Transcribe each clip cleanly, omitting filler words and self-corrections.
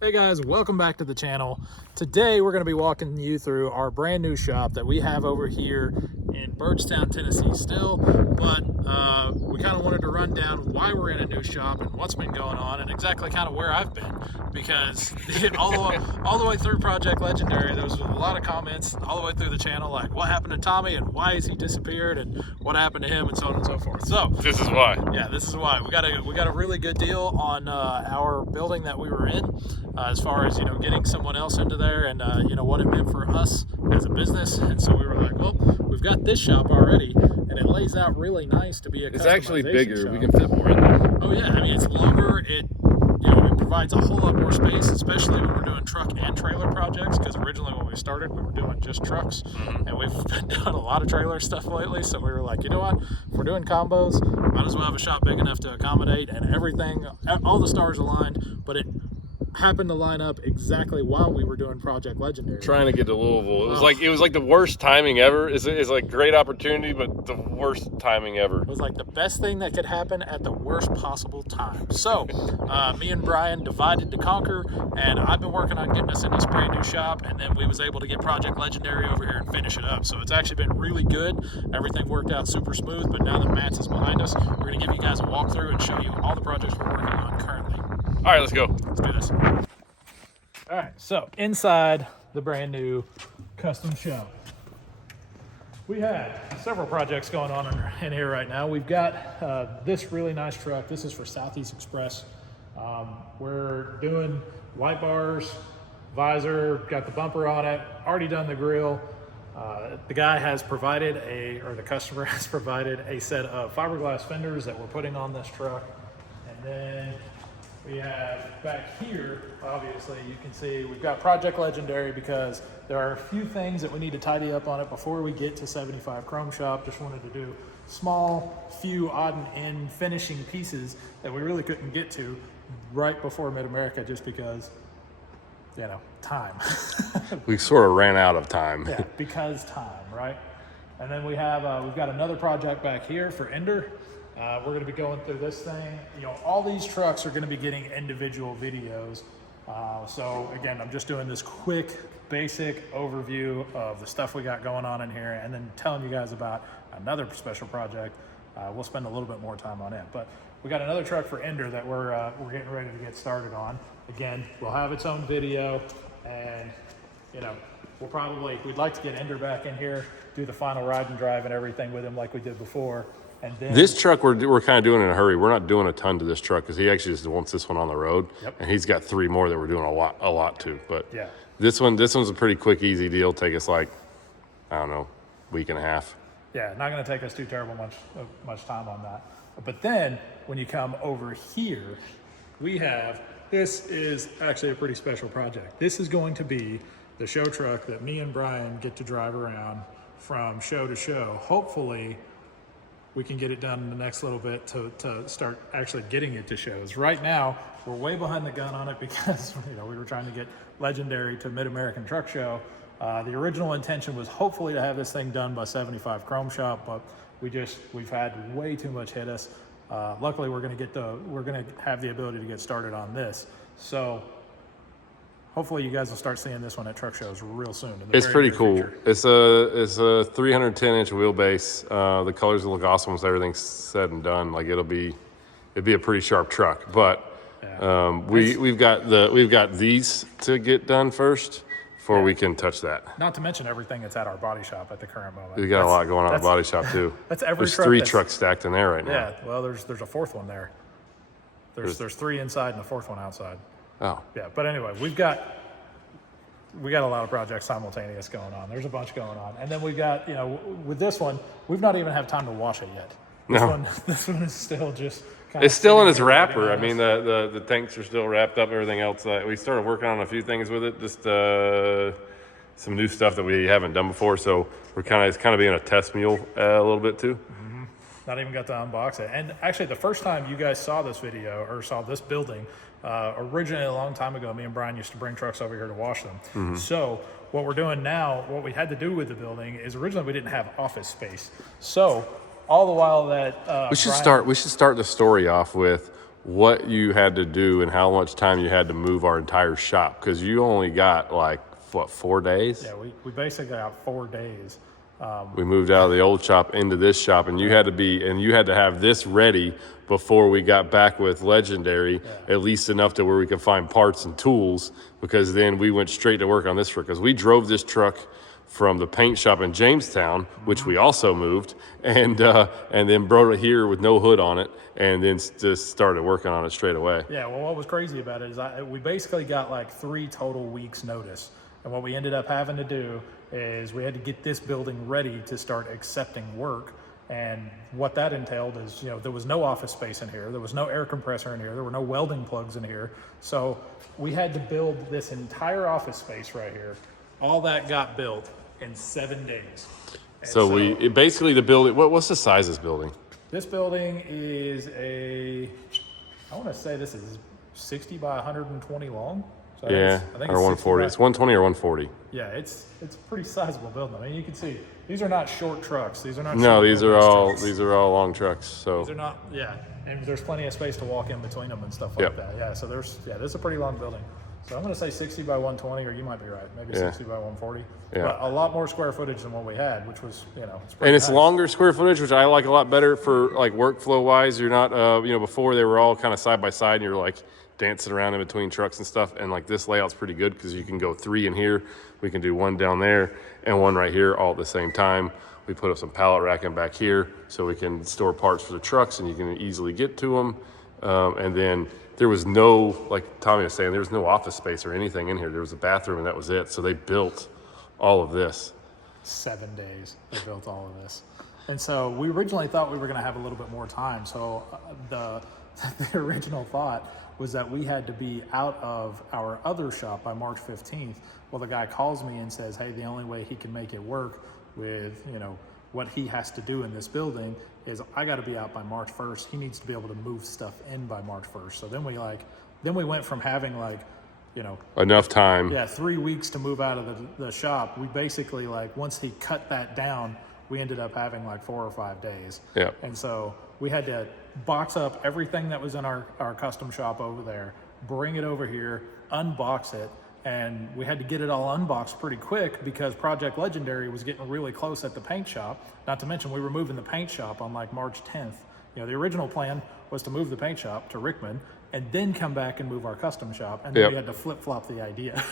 Hey guys, welcome back to the channel. Today we're going to be walking you through our brand new shop that we have over here in Bardstown, Tennessee still, but we kind of wanted to run down why we're in a new shop and what's been going on and exactly kind of where I've been, because all the way through Project Legendary there was a lot of comments all the way through the channel like what happened to Tommy and why has he disappeared and what happened to him and so on and so forth. So this is why. Yeah, this is why. We got a really good deal on our building that we were in, as far as getting someone else into there and what it meant for us as a business. And so we were like, well, we've got this shop already and it lays out really nice to be a It's actually bigger shop. We can fit more in there. Oh yeah, I mean it's longer. It provides a whole lot more space, especially when we're doing truck and trailer projects, because originally when we started we were doing just trucks, and we've been doing a lot of trailer stuff lately. So we were like, you know what, if we're doing combos, might as well have a shop big enough to accommodate. And everything, all the stars aligned, but it happened to line up exactly while we were doing Project Legendary. Trying to get to Louisville. It was like the worst timing ever. It's like great opportunity, but the worst timing ever. It was like the best thing that could happen at the worst possible time. So me and Brian divided to conquer, and I've been working on getting us in this brand new shop, and then we was able to get Project Legendary over here and finish it up. So it's actually been really good. Everything worked out super smooth, but now that Matt's is behind us, we're gonna give you guys a walkthrough and show you all the projects we're working on currently. All right, let's go. Let's do this. All right, so inside the brand new custom shop, we have several projects going on in here right now. We've got this really nice truck. This is for Southeast Express. We're doing light bars, visor, got the bumper on it, already done the grill. The guy has provided the customer has provided a set of fiberglass fenders that we're putting on this truck. And then we have back here, obviously, you can see we've got Project Legendary because there are a few things that we need to tidy up on it before we get to 75 Chrome Shop. Just wanted to do small, few odd and end finishing pieces that we really couldn't get to right before Mid-America just because, time. We sort of ran out of time. Yeah, because time, right? And then we've got another project back here for Ender. We're going to be going through this thing. All these trucks are going to be getting individual videos. So again, I'm just doing this quick, basic overview of the stuff we got going on in here, and then telling you guys about another special project. We'll spend a little bit more time on it, but we got another truck for Ender that we're getting ready to get started on. Again, we'll have its own video, and we'd like to get Ender back in here, do the final ride and drive and everything with him like we did before. And then this truck we're kind of doing in a hurry. We're not doing a ton to this truck because he actually just wants this one on the road. Yep. And he's got 3 more that we're doing a lot to. But yeah, this one's a pretty quick, easy deal. Take us like, I don't know, week and a half. Yeah, not going to take us too terrible much time on that. But then when you come over here, this is actually a pretty special project. This is going to be the show truck that me and Brian get to drive around from show to show. Hopefully we can get it done in the next little bit to start actually getting it to shows. Right now, we're way behind the gun on it because we were trying to get Legendary to Mid-American Truck Show. The original intention was hopefully to have this thing done by 75 Chrome Shop, but we've had way too much hit us. Luckily, we're gonna have the ability to get started on this. So hopefully you guys will start seeing this one at truck shows real soon. It's pretty cool. It's a 310-inch wheelbase. The colors will look awesome once everything's said and done. Like it'd be a pretty sharp truck. But yeah. We've got these to get done first before we can touch that. Not to mention everything that's at our body shop at the current moment. We got a lot going on at the body shop too. That's every There's truck. 3 trucks stacked in there right now. Yeah. Well, there's a 4th one there. There's 3 inside and a 4th one outside. Oh. Yeah, but anyway, we got a lot of projects simultaneous going on. There's a bunch going on. And then we've got, with this one, we've not even had time to wash it yet. This one is still just kind it's still in its wrapper. I mean, the tanks are still wrapped up, everything else. We started working on a few things with it, just some new stuff that we haven't done before. So it's kind of being a test mule a little bit too. Mm-hmm. Not even got to unbox it. And actually, the first time you guys saw this video or saw this building, originally a long time ago, me and Brian used to bring trucks over here to wash them. Mm-hmm. So what we're doing now, what we had to do with the building is originally we didn't have office space. So all the while that we should start the story off with what you had to do and how much time you had to move our entire shop, because you only got like, what, 4 days? Yeah, we basically got 4 days. We moved out of the old shop into this shop, and you had to have this ready before we got back with Legendary, at least enough to where we could find parts and tools, because then we went straight to work on this truck, because we drove this truck from the paint shop in Jamestown, which we also moved, and then brought it here with no hood on it, and then just started working on it straight away. Yeah, well, what was crazy about it is we basically got like 3 total weeks notice. And what we ended up having to do is we had to get this building ready to start accepting work. And what that entailed is, there was no office space in here. There was no air compressor in here. There were no welding plugs in here. So we had to build this entire office space right here. All that got built in 7 days. And So basically the building, what's the size of this building? This building is I want to say this is 60 by 120 long. So Yeah, I think or it's 140. 60 It's 120 or 140. Yeah, it's a pretty sizable building. I mean, you can see these are not short trucks. These are not. No, short these are wheelbase trucks. all long trucks. So These are not. Yeah, and there's plenty of space to walk in between them and stuff like Yep. that. Yeah, so this is a pretty long building. So I'm going to say 60 by 120, or you might be right, maybe 60 by 140. Yeah. But a lot more square footage than what we had, which was it's pretty and it's nice. longer square footage, which I like a lot better for like workflow wise. You're not, before they were all kind of side by side, and you're like dancing around in between trucks and stuff. And like this layout's pretty good because you can go 3 in here. We can do 1 down there and 1 right here all at the same time. We put up some pallet racking back here so we can store parts for the trucks and you can easily get to them. And then there was no, like Tommy was saying, there was no office space or anything in here. There was a bathroom and that was it. So they built all of this. 7 days they built all of this. And so we originally thought we were going to have a little bit more time. So the original thought was that we had to be out of our other shop by March 15th. Well, the guy calls me and says, hey, the only way he can make it work with, what he has to do in this building is I got to be out by March 1st. He needs to be able to move stuff in by March 1st. So then we went from having Enough time. yeah, 3 weeks to move out of the shop. We basically once he cut that down, we ended up having 4 or 5 days. Yeah. And so we had to box up everything that was in our custom shop over there, bring it over here, unbox it, and we had to get it all unboxed pretty quick because Project Legendary was getting really close at the paint shop. Not to mention we were moving the paint shop on March 10th. The original plan was to move the paint shop to Rickman and then come back and move our custom shop, and then we had to flip-flop the idea.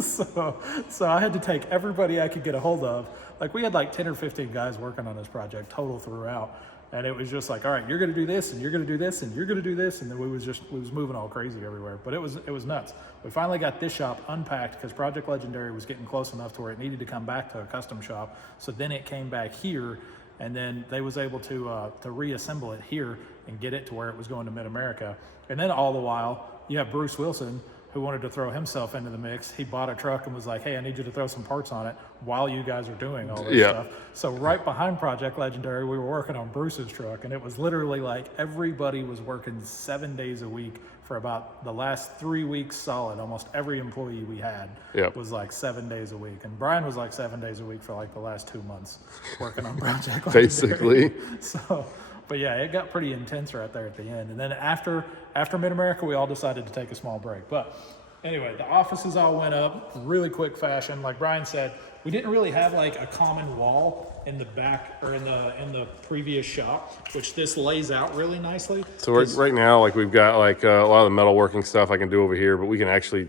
so I had to take everybody I could get a hold of. We had 10 or 15 guys working on this project total throughout. And it was just all right, you're going to do this, and you're going to do this, and you're going to do this. And then we was moving all crazy everywhere. But it was nuts. We finally got this shop unpacked because Project Legendary was getting close enough to where it needed to come back to a custom shop. So then it came back here, and then they was able to reassemble it here and get it to where it was going to Mid-America. And then all the while, you have Bruce Wilson, who wanted to throw himself into the mix. He bought a truck and was like, hey, I need you to throw some parts on it while you guys are doing all this stuff. So right behind Project Legendary, we were working on Bruce's truck, and it was literally everybody was working 7 days a week for about the last 3 weeks solid. Almost every employee we had was 7 days a week. And Brian was 7 days a week for the last 2 months working on Project Legendary. Basically. So, but yeah, it got pretty intense right there at the end. And then after Mid-America, we all decided to take a small break. But anyway, the offices all went up really quick fashion. Like Brian said, we didn't really have a common wall in the back or in the previous shop, which this lays out really nicely. So right now, we've got a lot of the metalworking stuff I can do over here, but we can actually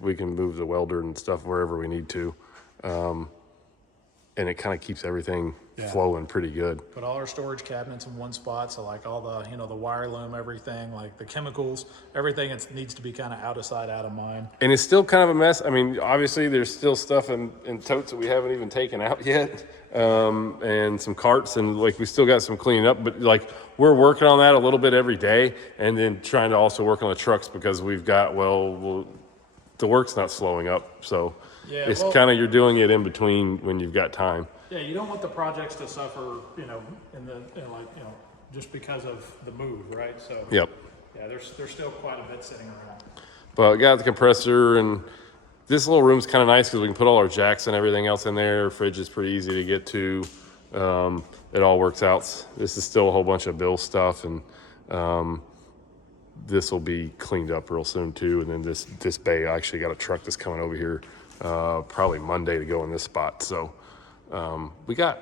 we can move the welder and stuff wherever we need to. And it kind of keeps everything flowing pretty good. Put all our storage cabinets in one spot, so all the the wire loom, everything, the chemicals, everything needs to be kind of out of sight, out of mind. And it's still kind of a mess. I mean, obviously there's still stuff in totes that we haven't even taken out yet, and some carts, and we still got some cleaning up. But we're working on that a little bit every day, and then trying to also work on the trucks because we've got the work's not slowing up, so. Yeah, it's kind of you're doing it in between when you've got time. Yeah, you don't want the projects to suffer, just because of the move, right? So. Yep. Yeah, there's still quite a bit sitting around. But got the compressor, and this little room's kind of nice because we can put all our jacks and everything else in there. Fridge is pretty easy to get to. It all works out. This is still a whole bunch of bill stuff, and this will be cleaned up real soon too. And then this bay, I actually got a truck that's coming over here probably Monday to go in this spot. So we got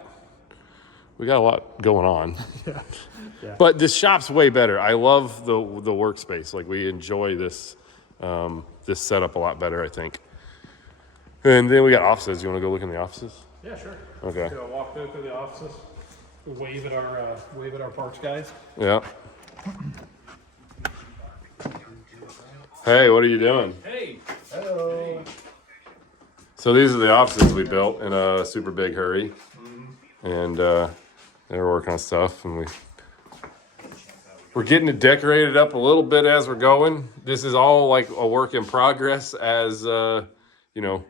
a lot going on. Yeah. But this shop's way better. I love the workspace. Like, we enjoy this this setup a lot better, I think. And then we got offices. You want to go look in the offices? Yeah, sure. Okay. So walk through the offices. Wave at our parts guys. Yeah. Hey, what are you doing? Hey. Hello. So these are the offices we built in a super big hurry. And they were working on stuff, and we're getting it decorated up a little bit as we're going. This is all like a work in progress, as you know.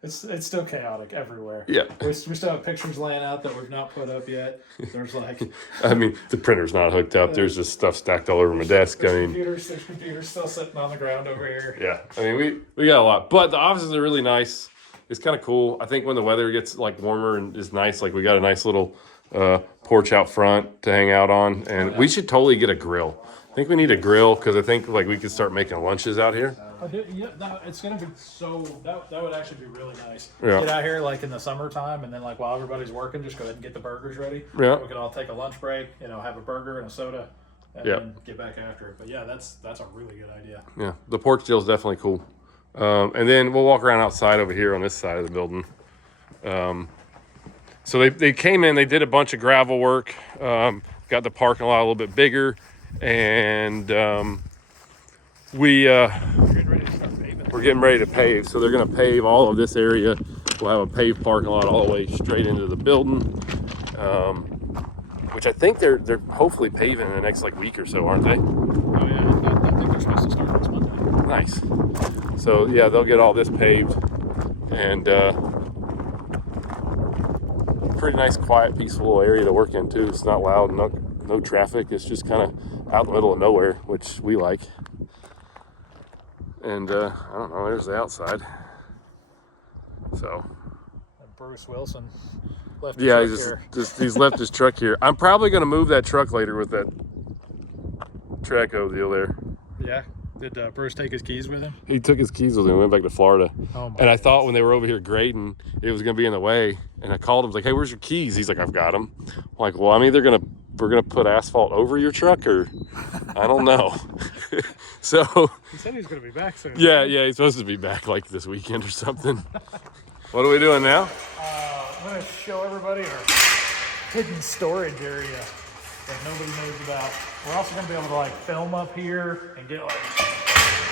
It's still chaotic everywhere. Yeah. We still have pictures laying out that we've not put up yet. There's like I mean, the printer's not hooked up. There's just stuff stacked all over my desk. I mean, there's computers still sitting on the ground over here. yeah. I mean, we got a lot, but the offices are really nice. It's kind of cool. I think when the weather gets like warmer and is nice, like we got a nice little porch out front to hang out on, and we should totally get a grill. I think we need a grill because I think like we could start making lunches out here. It's gonna be so that would actually be really nice. Yeah. Get out here like in the summertime, and then like while everybody's working, just go ahead and get the burgers ready. Yeah. We can all take a lunch break, have a burger and a soda, and Yeah. then get back after it. But yeah, that's a really good idea. Yeah, the porch deal is definitely cool. And then we'll walk around outside over here on this side of the building. So they came in, they did a bunch of gravel work, got the parking lot a little bit bigger, and we're getting ready to pave. So they're going to pave all of this area. We'll have a paved parking lot all the way straight into the building, which I think they're hopefully paving in the next like week or so, aren't they? Oh yeah, I think they're supposed to start next Monday. Nice. So yeah, they'll get all this paved, and pretty nice, quiet, peaceful area to work in too. It's not loud, no traffic. It's just kind of out in the middle of nowhere, which we like. And I don't know, there's the outside. So And Bruce Wilson left. yeah, He's he's left his truck here. I'm probably gonna move that truck later with that Traco deal there. Yeah. Did Bruce take his keys with him? He took his keys with him and went back to Florida. Oh my and I thought when they were over here grading, it was going to be in the way. And I called him, like, hey, where's your keys? He's like, I've got them. I'm like, well, I'm either we're going to put asphalt over your truck, or I don't know. So He said he was going to be back soon. yeah, he's supposed to be back like this weekend or something. What are we doing now? I'm going to show everybody our hidden storage area that nobody knows about. We're also going to be able to like film up here and get like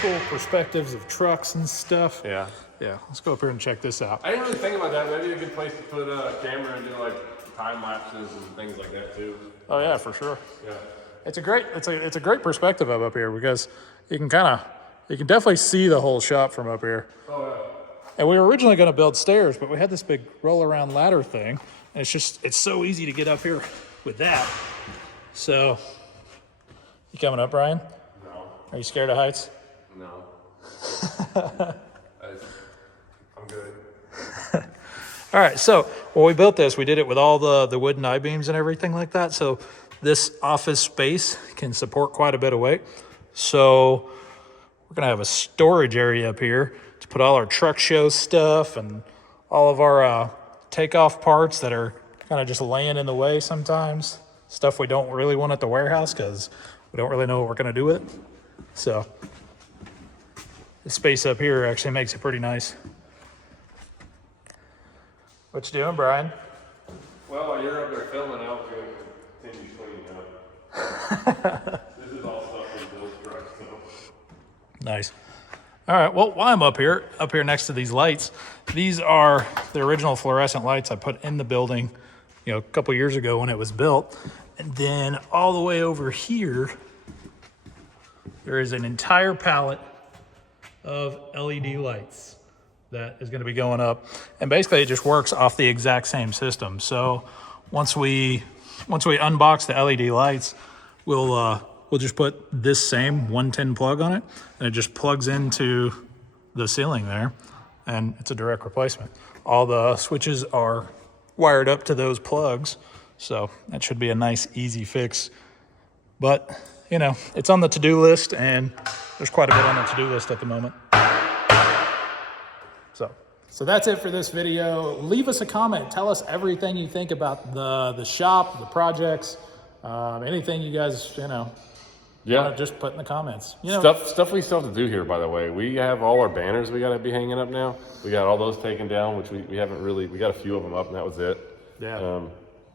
cool perspectives of trucks and stuff. Yeah. Yeah, let's go up here and check this out. I didn't really think about that. Maybe a good place to put a camera and do like time lapses and things like that too. Oh yeah, for sure. Yeah. It's a great perspective of up here because you can definitely see the whole shop from up here. Oh yeah. And we were originally going to build stairs, but we had this big roll around ladder thing, and it's so easy to get up here with that. So, you coming up, Brian? No. Are you scared of heights? No. I'm good. All right, so when we built this, we did it with all the wooden I-beams and everything like that. So this office space can support quite a bit of weight. So we're gonna have a storage area up here to put all our truck show stuff and all of our takeoff parts that are kind of just laying in the way sometimes. Stuff we don't really want at the warehouse because we don't really know what we're gonna do with it. So the space up here actually makes it pretty nice. What you doing, Brian? Well, while you're up there filming, I was going to continue cleaning up. This is all stuff from Bill's truck, so. Nice. All right, well, while I'm up here next to these lights, these are the original fluorescent lights I put in the building, a couple years ago when it was built. And then all the way over here, there is an entire palette of LED lights that is going to be going up, and basically it just works off the exact same system. So once we unbox the LED lights, we'll just put this same 110 plug on it, and it just plugs into the ceiling there, and it's a direct replacement. All the switches are wired up to those plugs, so that should be a nice easy fix. But you know, it's on the to-do list, and there's quite a bit on the to-do list at the moment. So that's it for this video. Leave us a comment. Tell us everything you think about the shop, the projects, anything you guys, you know, Yeah. just put in the comments. You know, Stuff we still have to do here, by the way. We have all our banners we got to be hanging up now. We got all those taken down, which we haven't really, we got a few of them up, and that was it. yeah.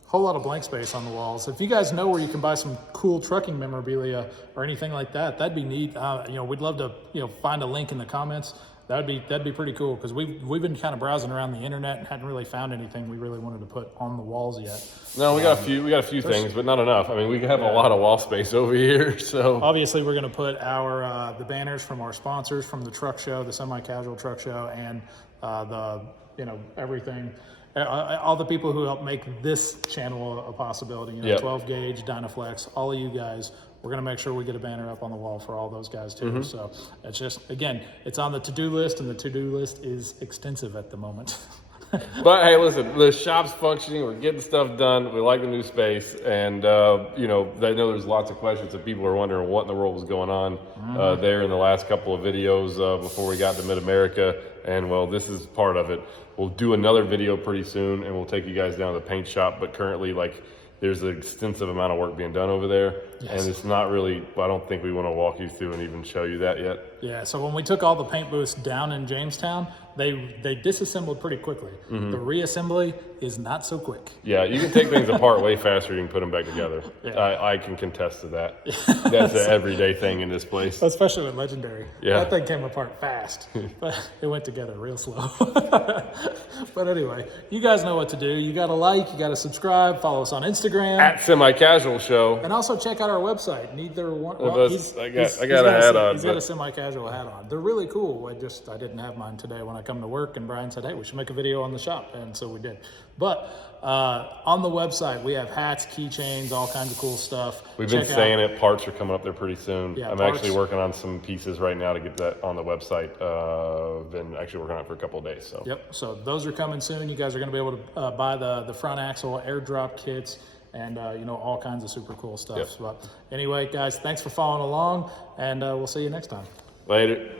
Whole lot of blank space on the walls. If you guys know where you can buy some cool trucking memorabilia or anything like that, that'd be neat. You know, we'd love to, you know, find a link in the comments. That'd be pretty cool, because we've been kind of browsing around the internet and hadn't really found anything we really wanted to put on the walls yet. No, we got a few things, but not enough. I mean, we have a lot of wall space over here, so. Obviously, we're going to put our the banners from our sponsors from the truck show, the semi-casual truck show, and the, you know, everything. All the people who helped make this channel a possibility, you know, Yep. 12 gauge, Dynaflex, all of you guys. We're going to make sure we get a banner up on the wall for all those guys too. Mm-hmm. So it's just, again, it's on the to-do list, and the to-do list is extensive at the moment. But hey, listen, the shop's functioning. We're getting stuff done. We like the new space, and you know, I know there's lots of questions that people are wondering what in the world was going on there in the last couple of videos before we got to Mid America. And well, this is part of it. We'll do another video pretty soon, and we'll take you guys down to the paint shop. But currently, like, there's an extensive amount of work being done over there, and it's not really, I don't think we want to walk you through and even show you that yet. Yeah, so when we took all the paint booths down in Jamestown, they disassembled pretty quickly. The reassembly is not so quick. Yeah, you can take things apart way faster than you can put them back together. I can contest to that. That's an everyday thing in this place. Especially with Legendary. Yeah. That thing came apart fast, but it went together real slow. But anyway, you guys know what to do. You got to like, you got to subscribe, follow us on Instagram. At Semi Casual Show. And also check out our website. Neither one. I got a hat on. He's got a semi-casual hat on. They're really cool. I didn't have mine today when I come to work, and Brian said, "Hey, we should make a video on the shop," and so we did. But on the website, we have hats, keychains, all kinds of cool stuff. We've been saying it. Parts are coming up there pretty soon. Yeah, I'm actually working on some pieces right now to get that on the website. Been actually working on it for a couple of days. So. Yep. So those are coming soon. You guys are going to be able to buy the front axle airdrop kits, and you know, all kinds of super cool stuff. Yep. But anyway, guys, thanks for following along, and we'll see you next time. Later.